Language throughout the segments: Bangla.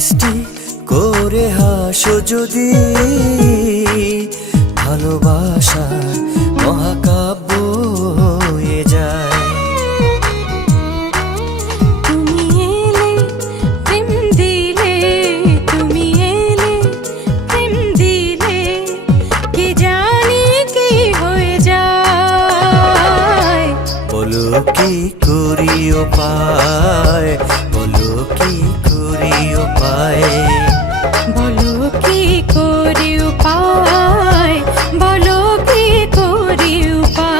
মিষ্টি করে হাসো যদি ভালোবাসার মহাকাব্য হয়ে যায়। তুমি এলে প্রেম দিলে, তুমি এলে প্রেম দিলে, কে জানি কি হয়ে যায়। বলো কি করি উপায়, বলো কি করি উপায়, বলো কি করি উপায়, বলো কি করি উপায়।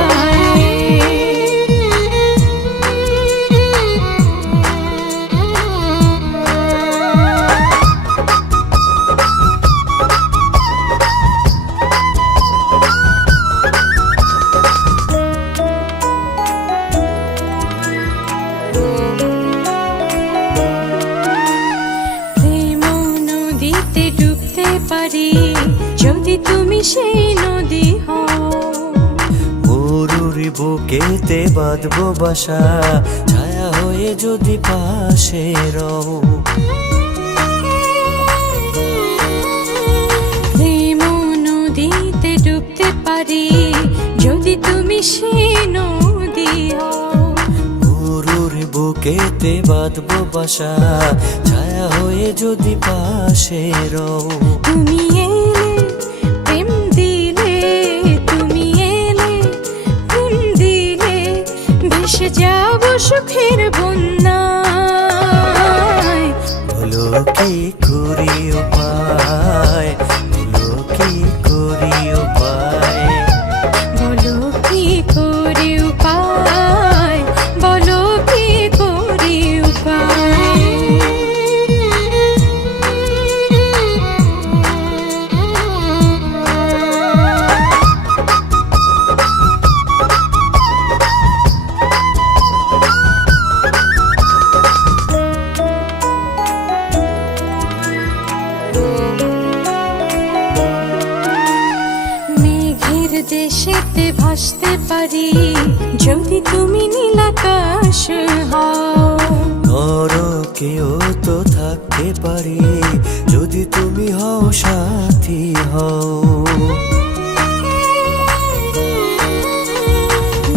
প্রেম নদীতে ডুবতে পারি যদি তুমি সেই নদী হও। মরুর বুকেতে বাঁধবো বাসা, ছায়া হয়ে যদি পাশে রও। প্রেম নদীতে ডুবতে পারি যদি তুমি সেই নদী হও। মরুর বুকেতে বাঁধবো বাসা, ছায়া হয়ে যদি পাশে রও। তুমি এলে প্রেম দিলে, তুমি এলে প্রেম দিলে, ভেসে যাব সুখের বন্যায়। বলো কি করি উপায়, বলো কি করি উপায়, বলো কি করি উপায়, বলো কি করি উপায়। মেঘের দেশেতে ভাসতে পারি যদি তুমি নীলাকাশ হও। নরকেও তো থাকতে পারি যদি তুমি হও সাথী হও।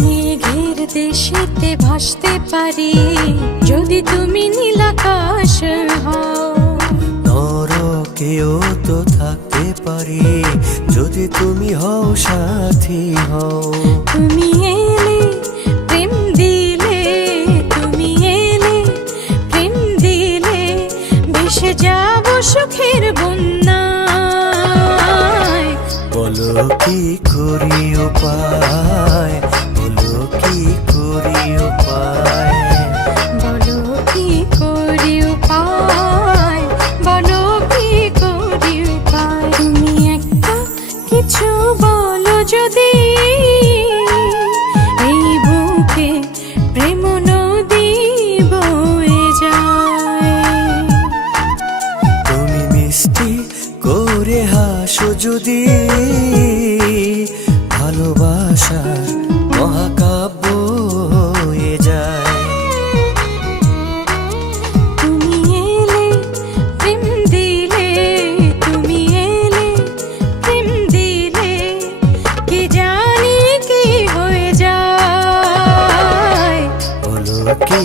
মেঘের দেশেতে ভাসতে পারি যদি তুমি নীলাকাশ হও। নরকেও তো থাকতে পারি যদি তুমি হও সাথী হও। তুমি এলে প্রেম দিলে, তুমি এলে প্রেম দিলে, ভেসে যাব সুখের বন্যায়। বলো কি করি উপায়, বলো কি করি উপায়, বলো কি করি উপায়, বলো কি করি উপায়। তুমি একটা কিছু বলো যদি এই বুকে প্রেম নদী বয়ে যায়। তুমি মিষ্টি করে হাসো যদি ভালোবাসার মহাকাব্য হয়ে যায়। তুমি এলে প্রেম দিলে, তুমি এলে প্রেম দিলে, কে জানি কি হয়ে যায়। বলো কি